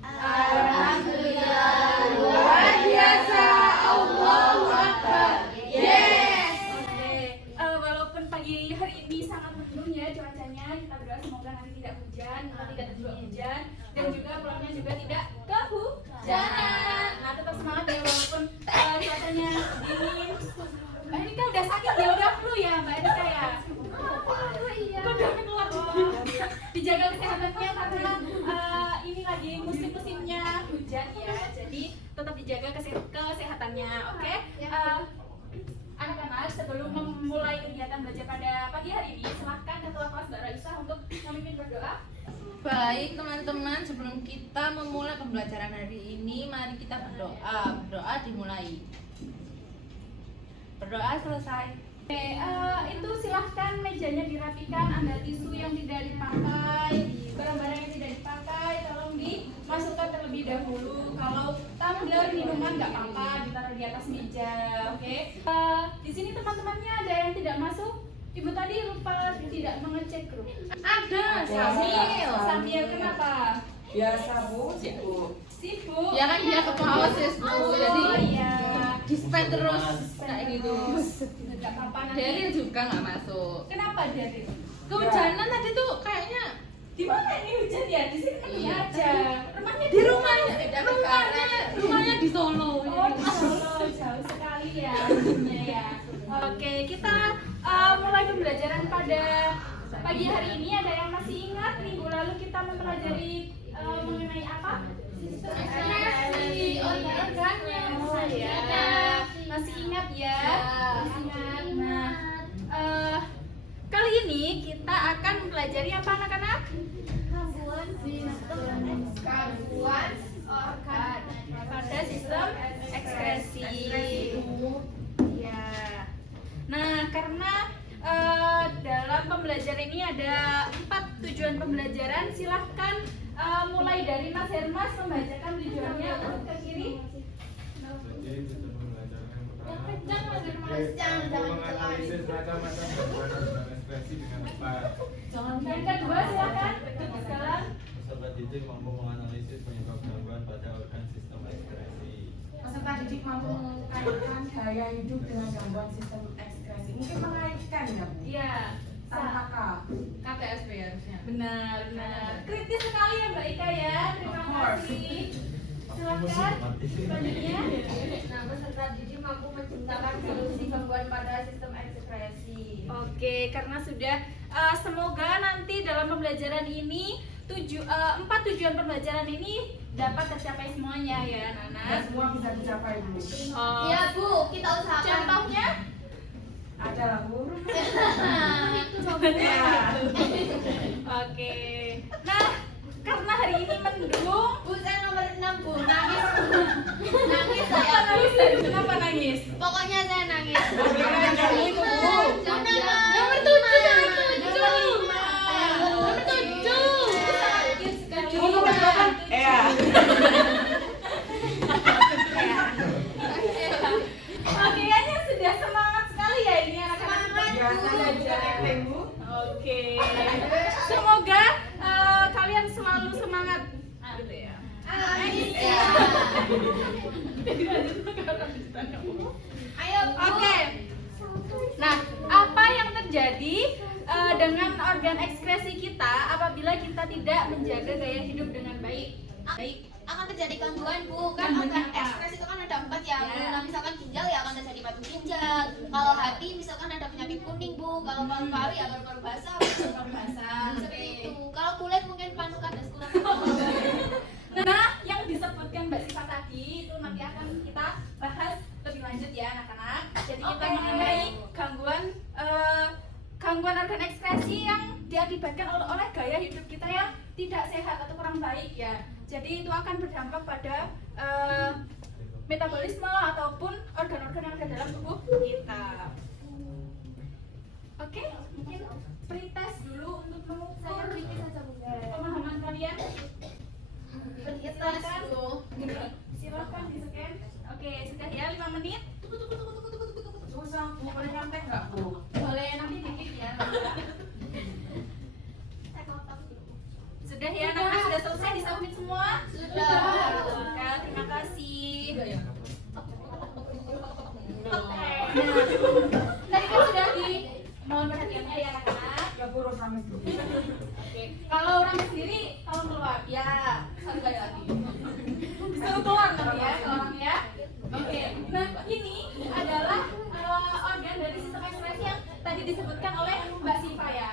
Alhamdulillah, luar biasa. Allahu Akbar. Yes. Oke, walaupun pagi hari ini sangat mendung ya cuacanya, kita berdoa semoga nanti tidak hujan, tidak terjadi hujan, dan juga pulangnya juga tidak kehujanan. Nah, tetap semangat ya walaupun cuacanya dingin. Mbak Erika udah sakit ya, udah flu ya Mbak Erika ya. Kok udah keluar dijaga kesehatannya karena ini lagi musim-musimnya hujan ya, jadi tetap dijaga kesehatannya. Oke. Anak-anak, sebelum memulai kegiatan belajar pada pagi hari ini, silahkan Ketua Kelas Mbak Raisa untuk memimpin berdoa. Baik teman-teman, sebelum kita memulai pembelajaran hari ini, mari kita berdoa. Berdoa dimulai. Berdoa selesai. Oke, itu silahkan mejanya dirapikan, ada tisu yang tidak dipakai, barang-barang yang tidak dipakai, tolong dimasukkan terlebih dahulu. Kalau tumbler minuman nggak apa-apa, ditaruh di atas meja, oke? Di sini teman-temannya ada yang tidak masuk. Ibu tadi lupa tidak mengecek grup. Ada, Samil. Sambil kenapa? Biasa Bu, sibuk. Sibuk? Ya kan dia ketua OSIS Bu, jadi iya. dispen terus kayak gitu. Nggak apa-apa nanti. Daryl juga nggak masuk. Kenapa Daryl? Kehujanan tadi tuh kayaknya Di mana ini hujan ya? Di sini kan Iya. aja. Rumahnya di rumahnya di Solo. Oh, di Solo, jauh sekali ya. Ya. Oke, kita mulai pembelajaran pada pagi hari ini. Ada yang masih ingat minggu lalu kita mempelajari mengenai apa? Sistem ekspresi organ-organnya. Oh ya, masih ingat ya? Masih ingat. Nah, kali ini kita akan mempelajari apa anak-anak? Gangguan organ pada sistem ekskresi. Ya. Nah, karena dalam pembelajaran ini ada 4 tujuan pembelajaran. Silahkan mulai dari Mas Hermas membacakan tujuannya urut ke kiri. Jangan menganalisis macam-macam gangguan organ ekspresi dengan tepat. Yang kedua silakan sekarang. Peserta didik mampu menganalisis penyebab gangguan pada organ sistem ekspresi. Peserta didik mampu mengaitkan gaya hidup dengan gangguan sistem ekskresi. Mungkin mengaitkan ya Bu? Iya. Tanpa K. KTSP harusnya. Benar. Kritis sekali ya Mbak Ika ya. Terima kasih. Silakan. Selanjutnya. Nah, peserta didik mampu menciptakan solusi gangguan pada sistem ekspresi. Oke, karena sudah semoga nanti dalam pembelajaran ini 4 tujuan pembelajaran ini dapat tercapai semuanya ya, Nana. Dan semua bisa dicapai Bu. Oh, Iya, Bu, kita usahakan. contohnya? Ada lah Bu. Ya. Oke. Nah, karena hari ini mendung. Bu, saya nomor 6, Bu. Nangis. Nangis saya. Kenapa nangis? Pokoknya saya nangis. Nomor Nomor 7. Nomor 7. Oh, nomor 8. Iya. Oke, kayaknya sudah semangat sekali ya ini anak-anak. Biasanya juga acting Bu. Oke. Semoga kalian selalu semangat. Gitu ya. Ayo, Bu. Oke. Nah, apa yang terjadi dengan organ ekskresi kita apabila kita tidak menjaga gaya hidup dengan baik? Akan terjadi gangguan, Bu. Kan organ ekspresi itu kan ada 4 ya, Bu. Nah, misalkan ginjal ya akan terjadi batu ginjal. Kalau hati misalkan ada penyakit kuning, Bu. Kalau paru-paru ya paru-paru basah, paru-paru basah. Seperti itu. Kalau kulit mungkin panukan dan kulit. Nah, yang disebutkan Mbak Siva tadi itu nanti akan kita bahas lebih lanjut ya anak-anak. Jadi kita mengenai gangguan organ ekspresi yang diakibatkan oleh gaya hidup kita yang tidak sehat atau kurang baik ya. Jadi itu akan berdampak pada metabolisme ataupun organ-organ yang ada dalam tubuh kita. Oke, mungkin pretest dulu untuk Saya kritis saja, Bu. pemahaman kalian. Silakan. Silakan di scan. Oke, sudah ya 5 menit. Susah Bu, boleh nyontek nggak Bu? Boleh nanti dikit ya. Saya kotak. Sudah ya, anak-anak sudah selesai disubmit semua? Sudah. Disuruh keluar nanti ya, tolong ya. Oke, nah ini adalah organ dari sistem ekspresi yang tadi disebutkan oleh Mbak Siva ya.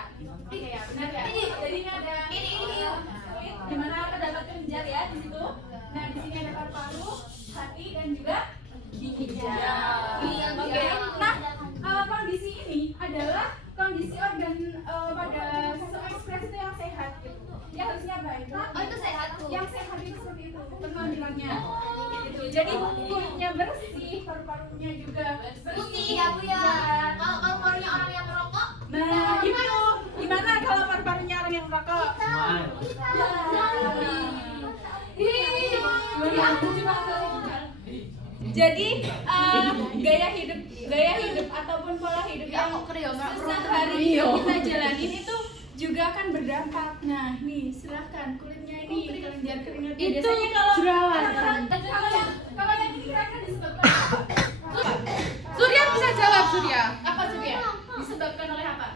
Iya ya, benar ya. Jadi ini ada kulit, di mana terdapat kelenjar ya di situ. Nah di sini ada paru-paru, hati dan juga ginjal. Oke, nah kondisi ini adalah kondisi organ pada sistem ekspresi itu yang sehat gitu. Ya harusnya baik. Oh itu sehat Bu. Yang sehat itu seperti itu penampilannya. Gitu. Jadi kulitnya bersih, paru-parunya juga Putih ya Bu ya. Kalau parunya orang yang merokok. Nah, gimana kalau paru-parunya orang yang merokok? Jadi gaya hidup ataupun pola hidup yang sehari kita jalanin itu juga akan berdampak. Nah, nih silahkan kulitnya ini kelenjar keringat. Itu Biasanya kalau jerawatan. kalau yang ini kira-kira disebabkan apa? Surya bisa jawab Surya. Apa Surya? Disebabkan oleh apa?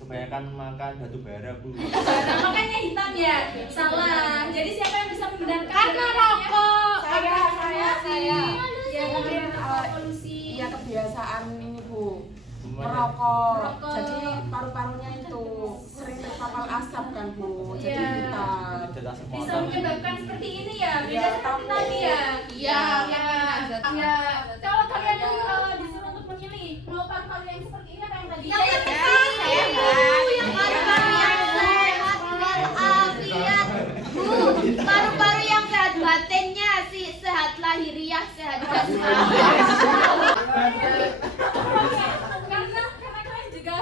Kebanyakan makan batu bara, Bu. Nah, makanya hitam ya. Salah. Jadi siapa yang bisa membenarkan? Karena rokok. Saya. Ya, mungkin polusi. Iya kebiasaan ini Bu, Merokok. merokok. Jadi paru-parunya itu sering terpapar asap kan Bu. Jadi Iya. hitam. Jelas semua. Bisa menyebabkan seperti ini ya. Beda Iya, seperti tahu. tadi ya. Iya. Ya. Kalau kalian disuruh untuk memilih mau paru-paru yang seperti ini apa yang tadi? Yang paru-paru yang sehat walafiat Bu. Paru-paru yang sehat batinnya sih sehat lahiriah, sehat jasmani. Karena kalian juga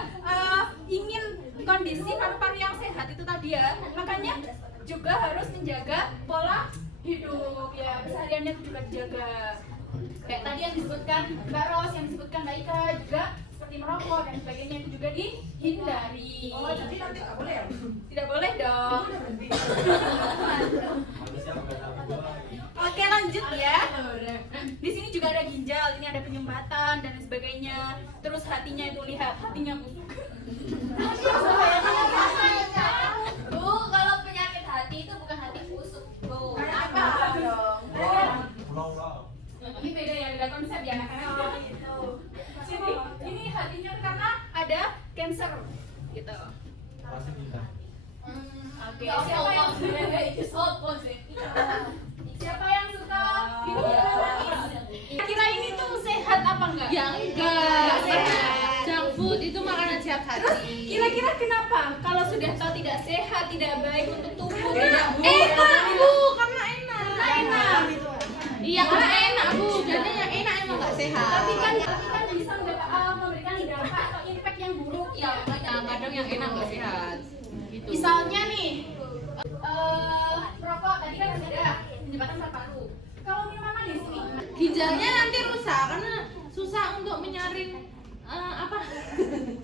ingin kondisi paru-paru yang sehat itu tadi ya, makanya juga harus menjaga pola hidup ya, kesehariannya itu juga dijaga. Kayak tadi yang disebutkan Mbak Ros, yang disebutkan Mbak Ika juga seperti merokok dan sebagainya itu juga dihindari. Oh, jadi nanti nggak boleh ya? Tidak boleh dong. Manusia bukan narkoba. Oke lanjut ya. Di sini juga ada ginjal, ini ada penyumbatan dan sebagainya. Terus hatinya itu lihat, hatinya busuk. Bu, kalau penyakit hati itu bukan hati busuk Bu. Apa dong? Pulau-pulau. Ini beda ya, beda konsep ya anak-anak gitu. Jadi ini hatinya karena ada cancer gitu. Pasti kita. Oke, Ya siapa yang siapa yang suka minum jus? Kira ini tuh sehat apa enggak? Ya enggak. Junk food itu makanan siap Terus hati. kira-kira kenapa kalau sudah tahu tidak sehat, tidak baik untuk tubuh, tidak Enak Bu, karena enak. enak. Iya karena enak Bu. Jadi yang enak emang nggak sehat. Tapi kan bisa memberikan dampak atau impact yang buruk ya. Nah, kadang yang enak nggak sehat. Gitu. Misalnya nih, merokok tadi kan sudah menyebabkan paru-paru. Kalau minuman manis nih, Ginjalnya nanti rusak karena susah untuk menyaring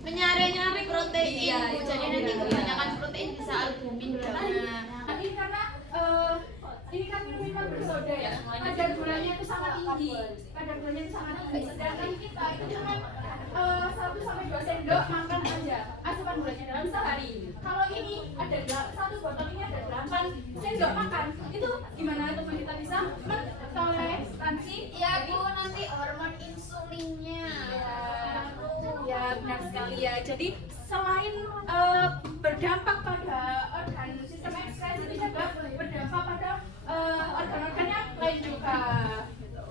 Menyaring protein Iya, Bu. itu. Jadi nanti kebanyakan protein bisa albumin darahnya. nah ini karena ini kan minuman bersoda ya, kadar gulanya itu sangat tinggi, sedangkan kita itu cuma 1-2 sendok makan aja asupan gulanya dalam sehari. Kalau ini ada satu botol ini ada 8 sendok makan, itu gimana teman kita bisa mentoleransi? Ya Bu, nanti hormon insulinnya. Ya benar sekali ya. Jadi selain berdampak pada organ sistem ekspresi itu juga berdampak pada organ-organ yang lain juga. Gitu.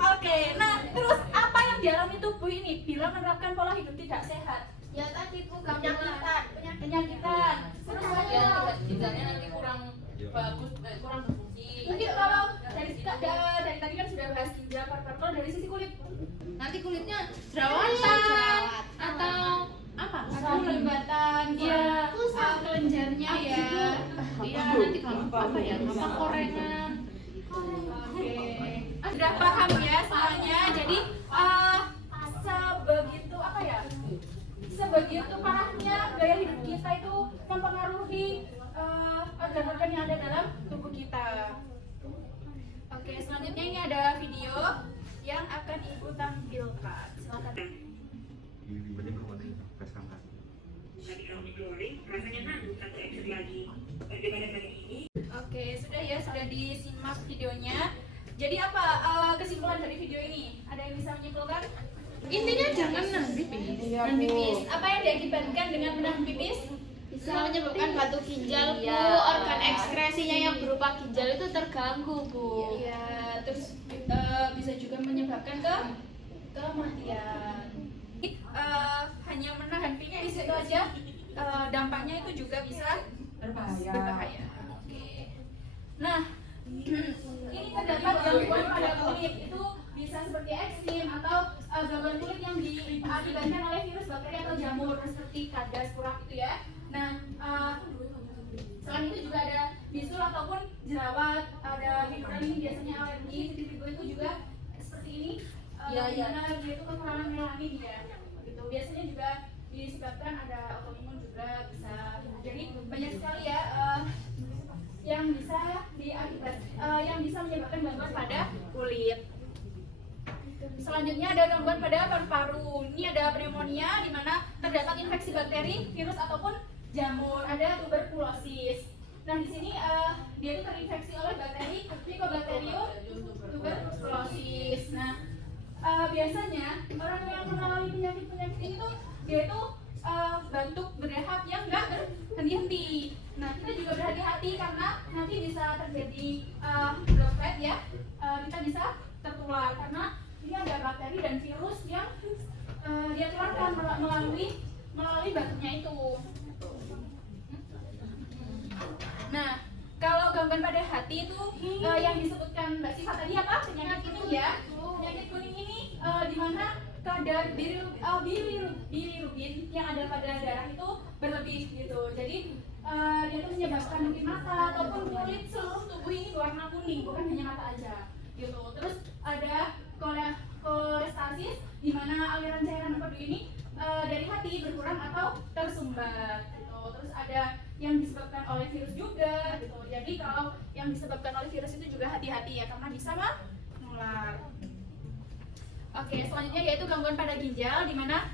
Oke, nah terus apa yang dialami tubuh ini bila menerapkan pola hidup tidak sehat? Ya tadi Bu, Penyakitan. Terus Ya, ginjalnya nanti kurang bagus, kurang berfungsi. mungkin kalau dari tadi kan sudah bahas ginjal, paru-paru, dari sisi kulit. Nanti kulitnya jerawatan atau apa? Sumbatan, ya, kelenjarnya ya. Iya, nanti gampang gampang korengan. Oke. Sudah paham ya semuanya. Jadi sebegitu parahnya gaya hidup kita itu mempengaruhi organ-organ yang ada dalam tubuh kita. Oke, selanjutnya ini ada video yang akan Ibu tampilkan. Silakan. Tadi kamu goreng, rasanya nanggung satu ekstri lagi. Pas udah disimak videonya. Jadi apa kesimpulan dari video ini? Ada yang bisa menyimpulkan? Intinya jangan nahan pipis. Iya, Menahan Bu. pipis. Apa yang diakibatkan dengan menahan pipis? Bisa menyebabkan batu ginjal, Bu. Iya. Organ ekskresinya yang berupa ginjal itu terganggu, Bu. Iya, terus bisa juga menyebabkan kematian. Hanya menahan pipis itu aja, dampaknya itu juga bisa berbahaya. Oke. Nah, ini terdapat gangguan pada kulit itu bisa seperti eksim atau gangguan kulit yang diakibatkan oleh virus, bakteri atau jamur seperti kadas, kurak itu ya. Nah, selain itu juga ada bisul ataupun jerawat, ada fibroin ini biasanya alergi, vitiligo itu juga seperti ini. Di mana dia itu kekurangan melanin ya. Gitu. Biasanya juga disebabkan ada autoimun juga bisa. Jadi banyak sekali ya yang bisa menyebabkan gangguan pada kulit. Selanjutnya ada gangguan pada paru-paru. Ini ada pneumonia di mana terdapat infeksi bakteri, virus ataupun jamur. Ada tuberkulosis. Nah di sini dia itu terinfeksi oleh bakteri Mycobacterium tuberculosis. Nah biasanya orang yang mengalami penyakit ini tuh dia itu batuk berdahak yang nggak berhenti-henti. Nah kita juga berhati-hati karena nanti bisa terjadi droplet ya, kita bisa tertular karena ini ada bakteri dan virus yang dia tularkan melalui batuknya itu. Nah kalau gangguan pada hati itu yang disebutkan Mbak Siva tadi apa? Penyakit kuning ya. Penyakit kuning ini di mana kadar bilirubin yang ada pada darah itu berlebih gitu. Jadi dia itu menyebabkan mungkin mata ataupun kulit seluruh tubuh ini berwarna kuning, bukan hanya mata aja gitu. Terus ada kolestasis di mana aliran cairan empedu ini dari hati berkurang atau tersumbat gitu. Terus ada yang disebabkan oleh virus juga gitu. Jadi kalau yang disebabkan oleh virus itu juga hati-hati ya karena bisa menular. Oke, selanjutnya yaitu gangguan pada ginjal di mana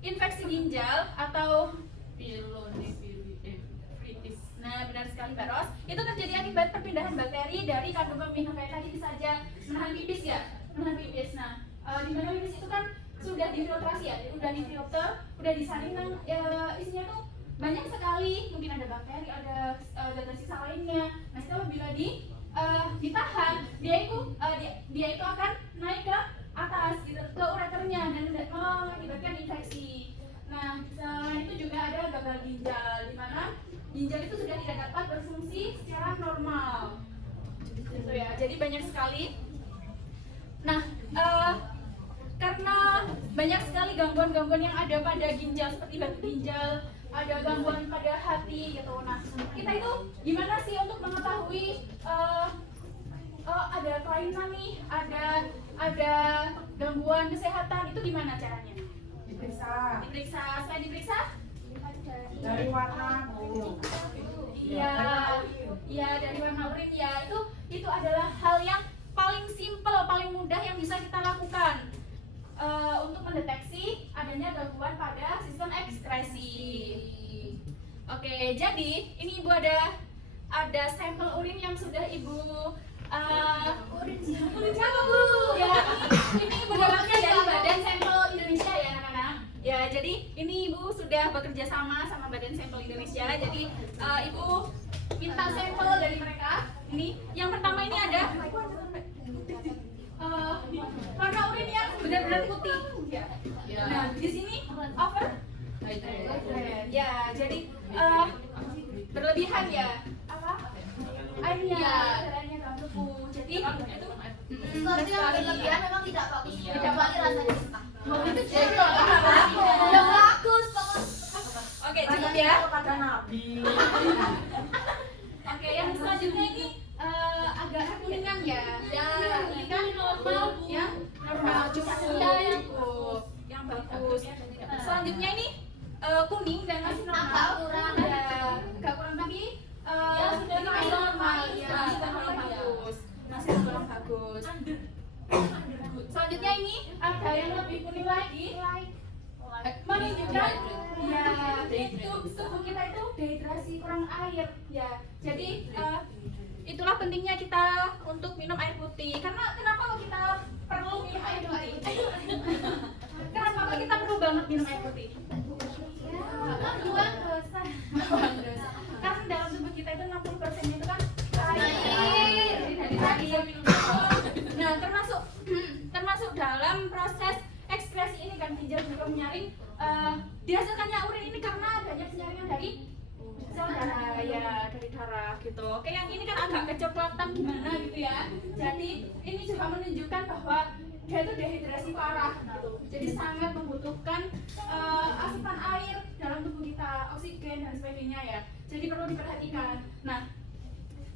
infeksi ginjal atau pilonefritis. Nah, benar sekali Mbak Ros. Itu terjadi akibat perpindahan bakteri dari kandungan minum kayak tadi bisa aja menahan pipis ya, menahan pipis. Nah, di mana pipis itu kan sudah difiltrasi ya, udah difilter, udah disaring isinya tuh banyak sekali, mungkin ada bakteri, ada zat sisa lainnya. Nah, itu apabila ditahan, dia itu akan naik ke atas gitu, ke ureternya dan mengakibatkan infeksi. Nah, selain itu juga ada gagal ginjal, di mana ginjal itu sudah tidak dapat berfungsi secara normal. Gitu ya. Jadi banyak sekali. Nah, karena banyak sekali gangguan-gangguan yang ada pada ginjal seperti batu ginjal, ada gangguan pada hati gitu. Nah, kita itu gimana sih untuk mengetahui ada kelainan nih, ada gangguan kesehatan itu gimana caranya? Diperiksa Selain diperiksa? dari warna, Bu. Iya dari warna urin ya. Itu adalah hal yang paling simpel, paling mudah yang bisa kita lakukan untuk mendeteksi adanya gangguan pada sistem ekskresi. Oke, jadi ini Ibu ada sampel urin yang sudah Ibu urin siapa Bu? Ya, ini Ibu dapatnya dari Badan Sampel Indonesia ya anak-anak. Ya, jadi ini Ibu sudah bekerja sama Badan Sampel Indonesia. Jadi Ibu minta sampel dari mereka. Ini yang pertama ini ada warna urin yang benar-benar putih. Nah, di sini over ya, jadi berlebihan ya. Apa? Airnya nggak cukup. Jadi itu Sesuatu yang berlebihan memang tidak bagus. Tidak Kecuali bagus. rasanya suka. itu jadi Udah bagus banget. Oke, cukup ya. Kepada Nabi. Oke, yang selanjutnya ini agak kuningan ya. Ini kan normal ya, normal cukup yang bagus. Selanjutnya ini kuning dan masih normal. Agak kurang. Ya, agak kurang tapi sudah masih normal ya, masih tergolong bagus. Masih tergolong bagus. Selanjutnya ini ada yang lebih kuning lagi. Menunjukkan ya tubuh kita itu dehidrasi kurang air ya. Jadi itulah pentingnya kita untuk minum air putih. Karena kenapa kok kita perlu minum air putih? Kenapa kok kita perlu banget minum air putih? Buang dosa. Karena dalam tubuh kita itu 60% itu kan air. Nah, termasuk dalam proses ekskresi ini kan ginjal juga menyaring dihasilkannya urin ini karena adanya penyaringan dari sel darah ya, dari darah gitu. Oke, yang ini kan agak kecoklatan gimana gitu ya. Jadi ini juga menunjukkan bahwa dia itu dehidrasi parah gitu. Jadi sangat membutuhkan asupan air dalam tubuh kita, oksigen dan sebagainya ya. Jadi perlu diperhatikan. Nah,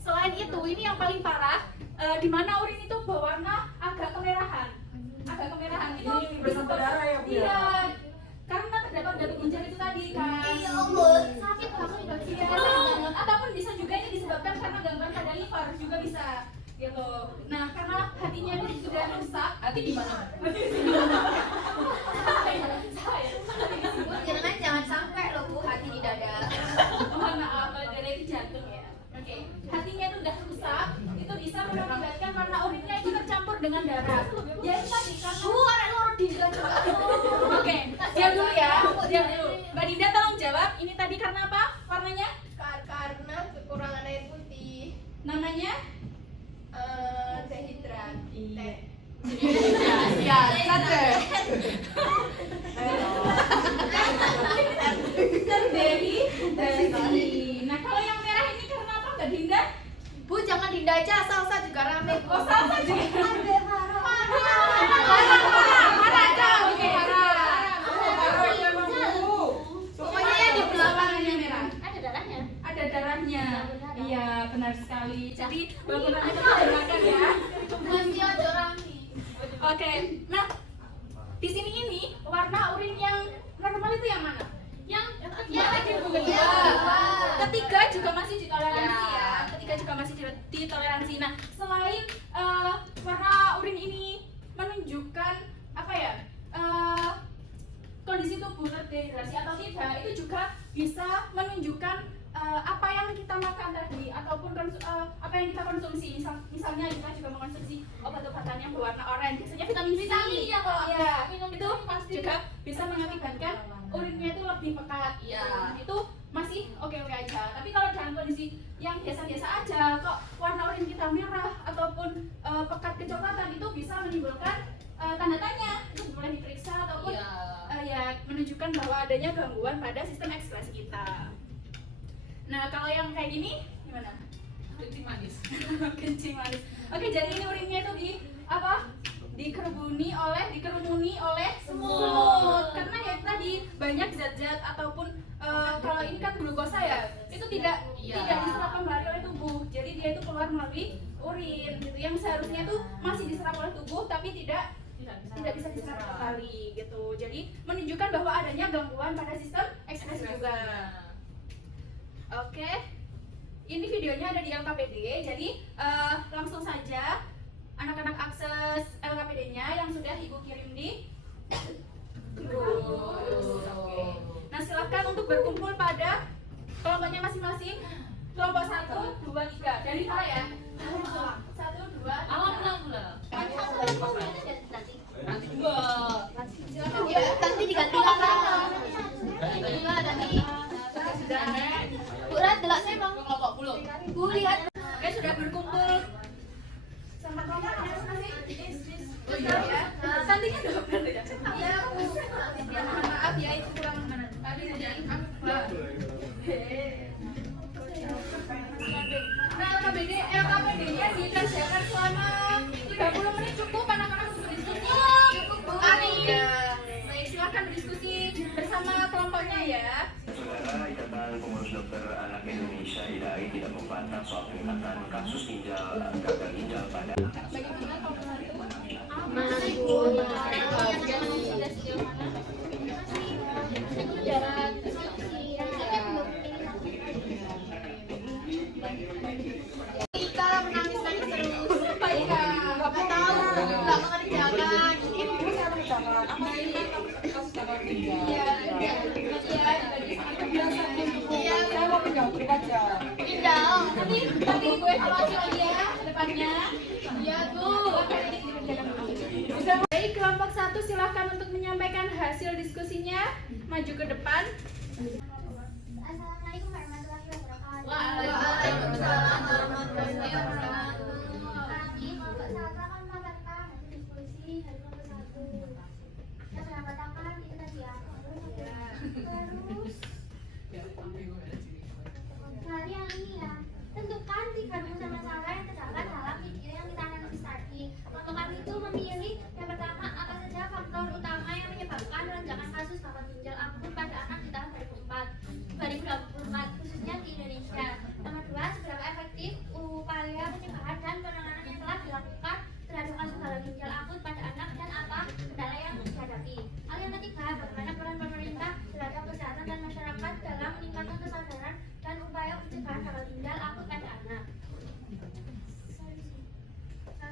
selain itu ini yang paling parah di mana urin itu berwarna agak kemerahan. Itu bercampur darah ya, Bu? Iya. Karena terdapat batu ginjal itu tadi kan. Iya Allah, sakit banget. Iya, ataupun bisa juga ini disebabkan karena gangguan pada liver juga bisa gitu. Nah, karena hatinya itu sudah rusak. Hati di mana? Jangan sampai loh Bu, hati di dada. Mohon maaf, kalau darah itu jantung ya. Oke, hatinya itu udah rusak, itu bisa mengakibatkan warna urinnya itu tercampur dengan darah. Ya itu tadi karena Ada lorot di dada. Oke, diam dulu ya, diam dulu. Mbak Dinda tolong jawab, ini tadi karena apa warnanya? Karena kekurangan air putih. Namanya? Dehidrat. Ya, sadar. Terdehidrasi. Nah, kalau yang merah ini karena apa Mbak Dinda? Bu, jangan Dinda aja, salsa juga rame. Oh, salsa juga. Pokoknya yang di belakang yang merah. ada darahnya. Ada darahnya. Iya, benar sekali. Jadi bangunan itu dimakan ya. Masih ada rame. Oke, nah di sini ini warna urin yang normal itu yang mana? Yang kedua. Ketiga juga masih ditoleransi ya. Ketiga juga masih ditoleransi. Nah, selain warna urin ini menunjukkan apa ya? Kondisi tubuh terdehidrasi atau tidak, itu juga bisa menunjukkan apa yang kita makan tadi ataupun apa yang kita konsumsi. Misalnya kita juga mengkonsumsi obat-obatan yang berwarna oranye, biasanya vitamin C. Ya kalau Iya, minum itu juga bisa mengakibatkan urinnya itu lebih pekat. Iya. Itu masih oke-oke aja. Tapi kalau dalam kondisi yang biasa-biasa aja, kok warna urin kita merah ataupun pekat kecoklatan, itu bisa menimbulkan tanda tanya. Itu boleh diperiksa ataupun ya menunjukkan bahwa adanya gangguan pada sistem ekskresi kita. Nah, kalau yang kayak gini gimana? Kencing manis. Kencing manis. Oke, jadi ini urinnya itu dikerumuni oleh semut. Karena ya tadi banyak zat-zat ataupun kalau ini kan glukosa ya, itu tidak diserap kembali oleh tubuh. Jadi dia itu keluar melalui urin gitu. Yang seharusnya itu masih diserap oleh tubuh tapi tidak bisa diserap kembali gitu. Jadi menunjukkan bahwa adanya gangguan pada sistem ekskresi juga. Oke, ini videonya ada di LKPD. Jadi langsung saja anak-anak akses LKPD-nya yang sudah Ibu kirim di grup. Oke. Nah, silahkan untuk berkumpul pada kelompoknya masing-masing. Kelompok 1, 2, 3. Dari Farah ya. 1, 2, 3. Nanti juga. Silakan Ya, nanti diganti lah. Gimana tadi? Bu Rat, delok saya bang. Kelompok 10. Bu lihat. Oke, sudah berkumpul sama kelompok masing-masing. Oh iya ya. Cantiknya double ya. Iya Bu. Ya, mohon maaf ya, itu kurang mana. Tadi jadi Nah, LKPD-nya dikerjakan selama 30 menit cukup, anak-anak untuk berdiskusi. Cukup Bu. Baik, silakan berdiskusi bersama kelompoknya ya. Saudara, Ikatan Pengurus Dokter Anak Indonesia IDAI tidak membantah soal peningkatan kasus gagal ginjal pada Bagaimana kalau menurut Ika menangis terus. Lupa Ika. Nggak tahu, nggak mengerjakan. Apa ini kasus gagal ginjal? Iya, iya, iya. Saya mau pegang, Ginjal. Nanti ibu evaluasi lagi ya depannya. Iya Bu. Baik, kelompok 1 silahkan untuk menyampaikan hasil diskusinya. Maju ke depan. Assalamualaikum warahmatullahi wabarakatuh. Waalaikumsalam warahmatullahi wabarakatuh. Kami kelompok 1 akan mengadakan diskusi dari kelompok 1. Yang berantakan itu tadi ya. Terus hari yang ini ya, tentukan 3 rumus masalah yang terdapat dalam video yang kita analisis tadi. Untuk kami itu memilih yang pertama, apa saja faktor utama yang menyebabkan lonjakan kasus gagal ginjal akut pada anak di tahun 2024, khususnya di Indonesia. Nomor 2, seberapa efektif upaya pencegahan dan penanganan yang telah dilakukan terhadap kasus gagal ginjal akut pada anak dan apa kendala yang dihadapi. Hal yang ketiga, bagaimana peran pemerintah terhadap kesehatan dan masyarakat dalam meningkatkan kesadaran dan upaya pencegahan gagal ginjal akut pada anak.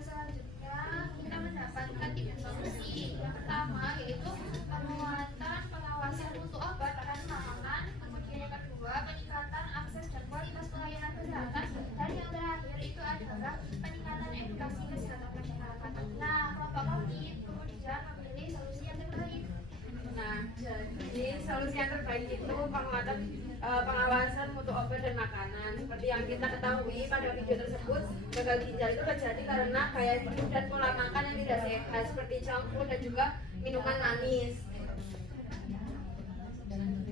Selanjutnya kita mendapatkan 3 solusi. Yang pertama yaitu penguatan pengawasan mutu obat dan makanan. Kemudian yang kedua, peningkatan akses dan kualitas pelayanan kesehatan. Dan yang terakhir itu adalah peningkatan edukasi kesehatan masyarakat. Nah, kelompok kami kemudian memilih solusi yang terbaik. Nah, jadi solusi yang terbaik itu penguatan pengawasan mutu obat dan makanan. Seperti yang kita ketahui pada video tersebut, gagal ginjal itu terjadi karena gaya hidup dan pola makan yang tidak sehat, seperti junk food dan juga minuman manis.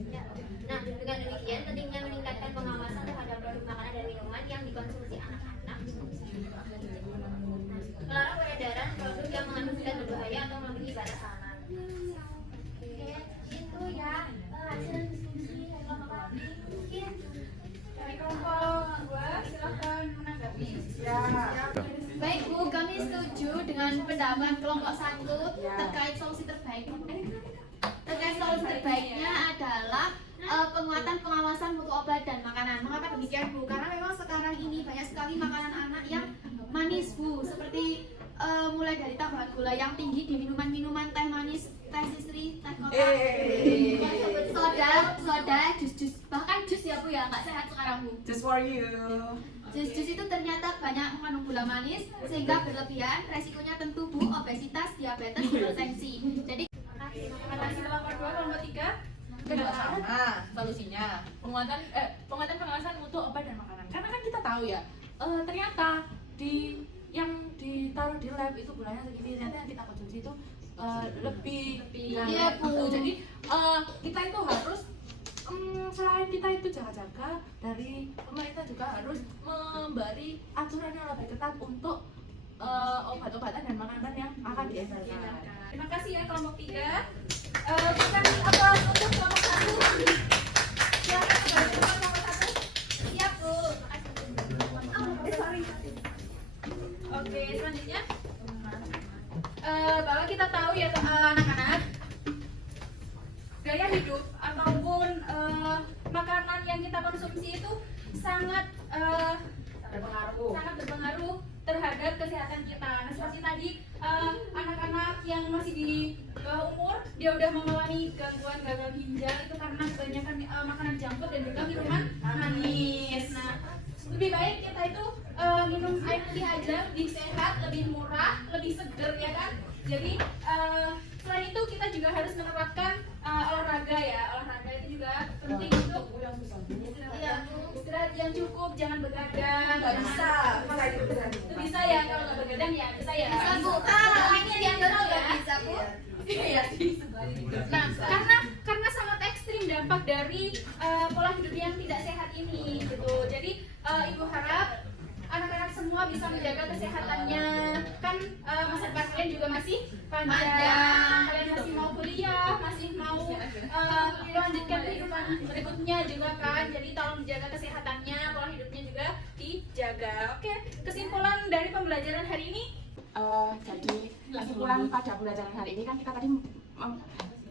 Ya. Nah, dengan demikian pentingnya meningkatkan pengawasan terhadap produk makanan dan minuman yang dikonsumsi anak-anak. Melarang peredaran produk yang mengandung zat berbahaya atau melebihi batas aman. Oke, itu ya hasil diskusi dari kelompok kami. Mungkin Dari kelompok 2 silahkan menanggapi. baik Bu, kami setuju dengan pendapat kelompok 1 terkait solusi terbaik. Terkait solusi terbaiknya adalah penguatan pengawasan mutu obat dan makanan. Mengapa demikian Bu? Karena memang sekarang ini banyak sekali makanan anak yang manis Bu, seperti mulai dari tambahan gula yang tinggi di minuman-minuman teh manis, teh sisri, teh kotak, soda, jus, bahkan jus ya Bu ya, nggak sehat sekarang Bu. Just for you. Jus itu ternyata banyak mengandung gula manis sehingga berlebihan, resikonya tentu Bu, obesitas, diabetes, hipertensi. Jadi Terima kasih kelompok 2, kelompok 3. Kedua sama solusinya penguatan pengawasan mutu obat dan makanan. Karena kan kita tahu ya, ternyata di yang ditaruh di lab itu gulanya segini, ternyata yang kita konsumsi itu lebih Iya, Bu. Jadi kita itu harus selain kita itu jaga-jaga, dari pemerintah juga harus memberi aturan yang lebih ketat untuk obat-obatan dan makanan yang akan diedarkan. Terima kasih ya kelompok 3. Bukan aplaus untuk kelompok 1. Silakan kembali ke kelompok 1. siap Bu. Oke, selanjutnya bahwa kita tahu ya anak-anak, gaya hidup ataupun makanan yang kita konsumsi itu sangat berpengaruh terhadap kesehatan kita. Nah, seperti tadi anak-anak yang masih di bawah umur dia udah mengalami gangguan gagal ginjal itu karena kebanyakan makanan junk food dan juga minuman manis. Nah, lebih baik kita itu minum air putih aja, lebih sehat, lebih murah, lebih seger ya kan. Jadi selain itu kita juga harus menerapkan olahraga ya. Olahraga itu juga penting untuk istirahat yang cukup, jangan begadang. Nggak bisa. Itu bisa ya, kalau nggak begadang ya bisa ya. Bisa Bu, kalau lainnya diatur juga bisa Bu. Iya sih. Nah, karena sangat ekstrim dampak dari pola hidup yang tidak sehat ini gitu. Jadi ibu harap anak-anak semua bisa menjaga kesehatannya. Kan masa depan kalian juga masih panjang. Kalian masih mau kuliah, masih mau melanjutkan kehidupan berikutnya juga kan. Jadi tolong dijaga kesehatannya, pola hidupnya juga dijaga. Oke, kesimpulan dari pembelajaran hari ini. Jadi kesimpulan pada pembelajaran hari ini kan kita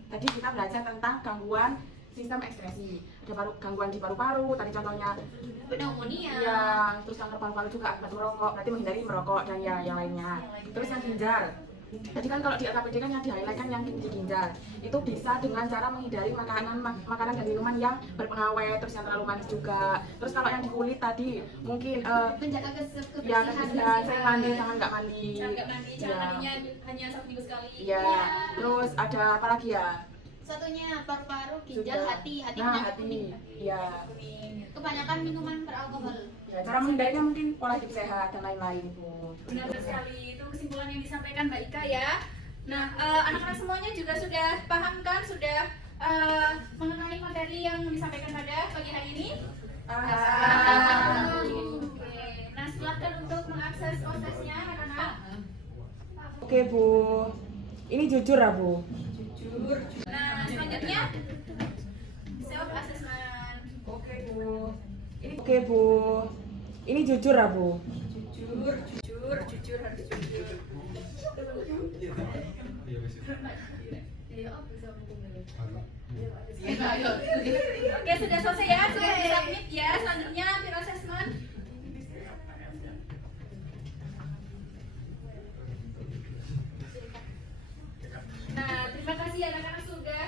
tadi kita belajar tentang gangguan sistem ekskresi. Ada gangguan di paru-paru, tadi contohnya Pneumonia. ya, terus kanker paru-paru juga akibat merokok, berarti menghindari merokok dan ya yang lainnya. Terus yang ginjal, Jadi kan kalau di LKPD kan yang di-highlight kan yang gizi ginjal. Itu bisa dengan cara menghindari makanan dan minuman yang berpengawet, terus yang terlalu manis juga. Terus kalau yang di kulit tadi mungkin Menjaga ya kebersihan. sering mandi, jangan nggak mandi. Jangan nggak mandi, jangan Ya. mandinya hanya 1 minggu sekali. Iya. Terus ada apa lagi ya? Satunya paru-paru, ginjal, Sudah. hati Nah, penyakit hati. kuning. Iya. Kebanyakan minuman beralkohol. Ya, cara menghindarinya mungkin pola hidup sehat dan lain-lain, Bu. Benar sekali, itu kesimpulan yang disampaikan Mbak Ika ya. Nah, anak-anak semuanya juga sudah paham kan, sudah mengenai materi yang disampaikan pada pagi hari ini? Oke. Nah, silakan untuk mengakses prosesnya anak-anak. Oke, Bu. Ini jujur ya, Bu. Nah, selanjutnya self assessment. Oke, Bu. Oke, Bu. Ini jujur ya, Bu. Jujur harus jujur. Oke, sudah selesai ya, sudah disubmit ya. Selanjutnya peer assessment. Nah, terima kasih anak-anak sudah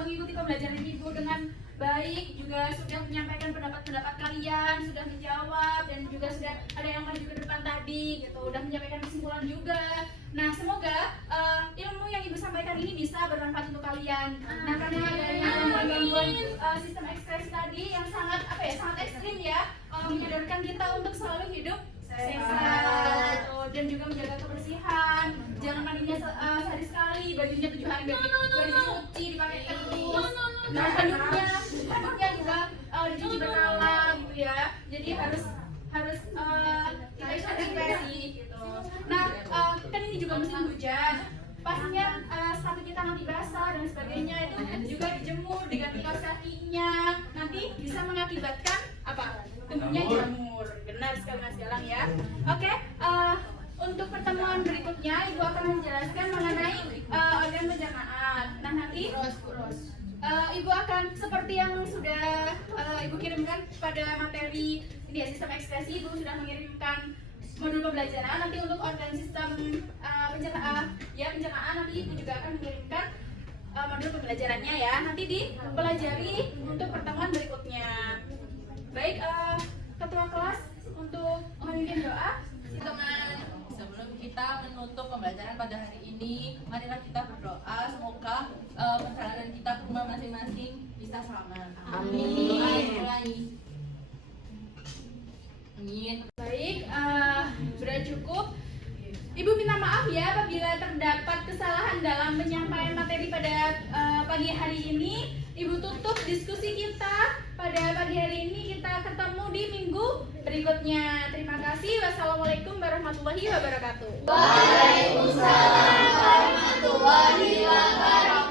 mengikuti pembelajaran Ibu dengan baik, juga sudah menyampaikan pendapat-pendapat kalian, sudah menjawab, dan juga sudah ada yang maju ke depan tadi, gitu, sudah menyampaikan kesimpulan juga. Nah, semoga ilmu yang Ibu sampaikan ini bisa bermanfaat untuk kalian. Nah, karena adanya gangguan sistem ekspresi tadi yang sangat sangat ekstrim ya, menyadarkan kita untuk selalu hidup sehat, dan juga menjaga kebersihan. Jangan mandinya sehari sekali, bajunya 7 hari gak dicuci, dipakai terus. Nah, handuknya juga dicuci berkala gitu ya. Jadi harus kita ekspresi gitu. Nah, kan ini juga musim hujan. Pastinya sepatu kita nanti basah dan sebagainya, itu juga dijemur, diganti kaos kakinya. Nanti bisa mengakibatkan apa? Tumbuhnya jamur. Benar sekali Mas Galang ya. Oke, untuk pertemuan berikutnya Ibu akan menjelaskan mengenai organ pencernaan. Nah, nanti Ibu akan seperti yang sudah Ibu kirimkan pada materi ini ya, sistem ekspresi. Ibu sudah mengirimkan modul pembelajaran. Nanti untuk organ sistem pencernaan nanti Ibu juga akan mengirimkan modul pembelajarannya ya. Nanti dipelajari untuk pertemuan berikutnya. Baik, ketua kelas untuk memimpin doa. Teman, sebelum kita menutup pembelajaran pada hari ini, marilah kita berdoa semoga perjalanan kita ke rumah masing-masing bisa selamat. Amin. Doa dimulai. Amin. Baik, sudah cukup. Ibu minta maaf ya apabila terdapat kesalahan dalam penyampaian materi pada pagi hari ini. Ibu tutup diskusi kita pada pagi hari ini. Kita ketemu di minggu berikutnya. Terima kasih. Wassalamualaikum warahmatullahi wabarakatuh. Waalaikumsalam warahmatullahi wabarakatuh.